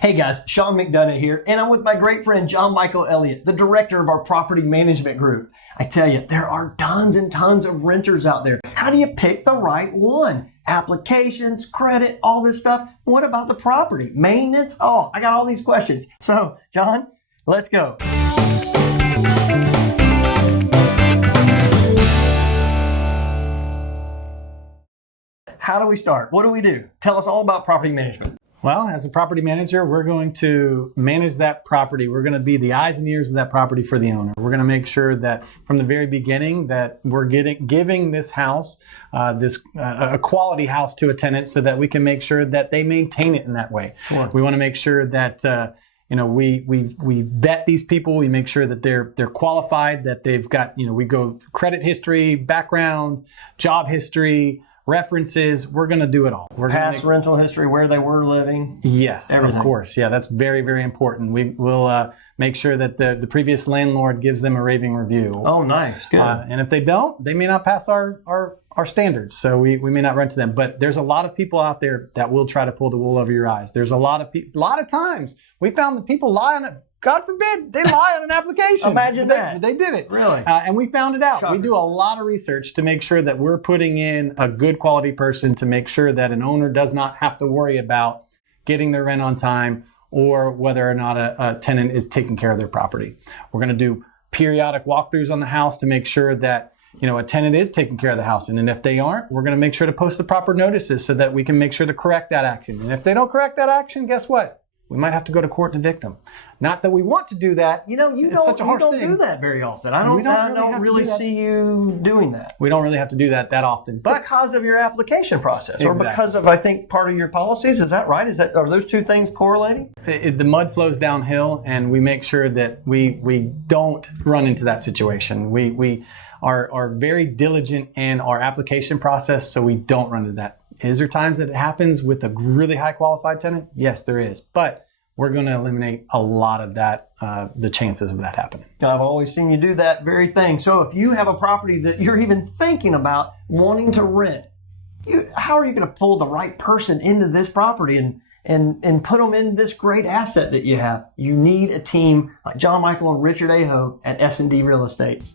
Hey guys, Sean McDonough here, and I'm with my great friend John Michael Elliott, the director of our property management group. I tell you, there are tons and tons of renters out there. How do you pick the right one? Applications, credit, all this stuff. What about the property? Maintenance? Oh, I got all these questions. So, John, let's go. How do we start? What do we do? Tell us all about property management. Well, as a property manager, we're going to manage that property. We're going to be the eyes and ears of that property for the owner. We're going to make sure that from the very beginning that we're giving this house, a quality house to a tenant so that we can make sure that they maintain it in that way. Sure. We want to make sure that we vet these people. We make sure that they're qualified, that they've got, we go credit history, background, job history, references. We're going to do it all. Past rental history, where they were living. Yes, everything. Of course. Yeah, that's very, very important. We'll make sure that the previous landlord gives them a raving review. Oh, nice. Good. And if they don't, they may not pass our standards. So we may not rent to them. But there's a lot of people out there that will try to pull the wool over your eyes. There's a lot of times we found that people lie on it. God forbid, they lie on an application. Imagine that. They did it. Really? And we found it out. Shocker. We do a lot of research to make sure that we're putting in a good quality person to make sure that an owner does not have to worry about getting their rent on time or whether or not a tenant is taking care of their property. We're going to do periodic walkthroughs on the house to make sure that a tenant is taking care of the house. And if they aren't, we're going to make sure to post the proper notices so that we can make sure to correct that action. And if they don't correct that action, guess what? We might have to go to court and evict them. Not that we want to do that. You don't do that very often. I don't really see you doing that. We don't really have to do that often. But because of your application process, exactly. Or because of, I think, part of your policies. Is that right? Are those two things correlating? The mud flows downhill, and we make sure that we don't run into that situation. We are very diligent in our application process, so we don't run into that. Is there times that it happens with a really high qualified tenant? Yes, there is. But we're going to eliminate a lot of that, the chances of that happening. I've always seen you do that very thing. So if you have a property that you're even thinking about wanting to rent, how are you going to pull the right person into this property and put them in this great asset that you have? You need a team like John Michael and Richard Aho at S&D Real Estate.